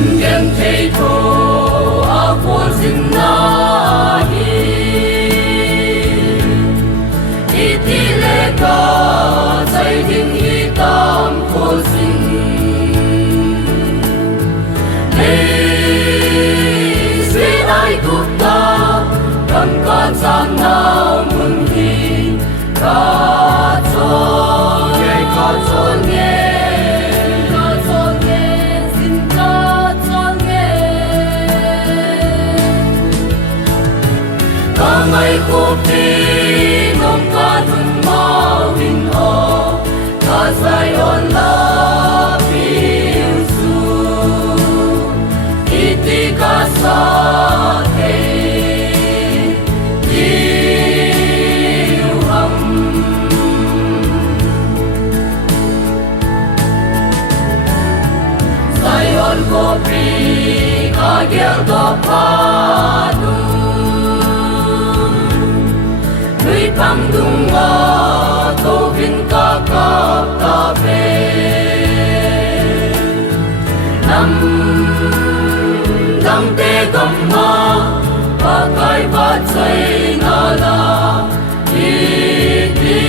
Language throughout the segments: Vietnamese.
Game thầy thô a vô dinh na hi i ti le ka sai ding hi tam vô dinh le se ai gục ta kam ka chan na mun hi ka cho ye ka cho ye ngày cuộc đi nông ca thuần mau hình ho ca dài on la phiêu su iti ca sa thế yêu hầm dài on cô pri ca ghé đó pa Pangdung nga tovin kakap tape Nam dang te gam nga Pakai batsay na la Iti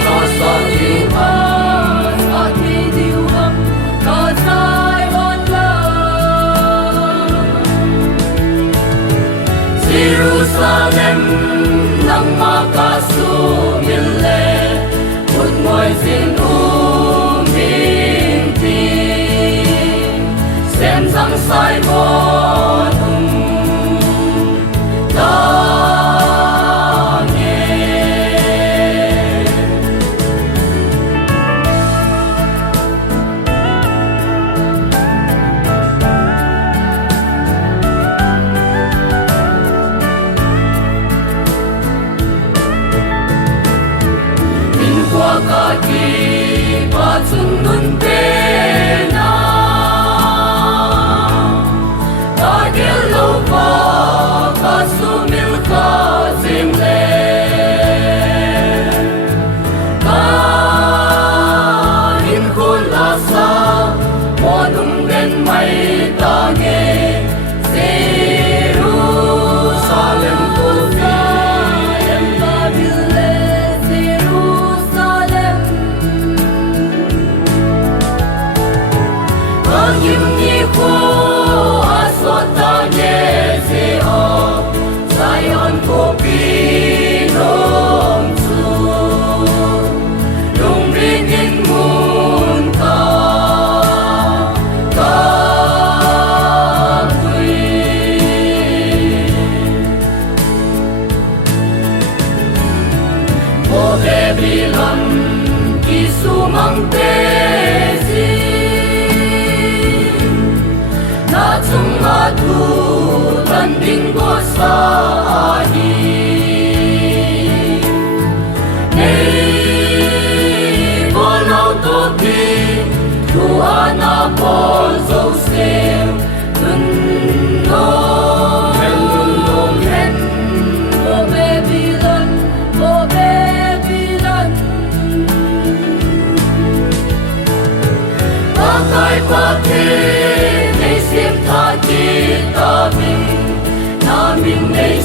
ka sa diwham Sa diwham ka say on la Jerusalem nang makasumil le Ut mo'y sinuming ting Sem sang say mo Kaki patsun nun te na Tagil lo pa kasumil ka zimle Kain kulasa monung den may tange Jerusalem kufi Yim ni ko asota ye se o Zion ko pinong su Lung ringin mun ka Kapoy O Babylon kisumang tezi Na chung atu tanding ko sa ahi Nei bonaw toki Tuana Paul Joseph Nunong hen O Babylon Pakai pakai Siêm tha chi ta mình na mình nay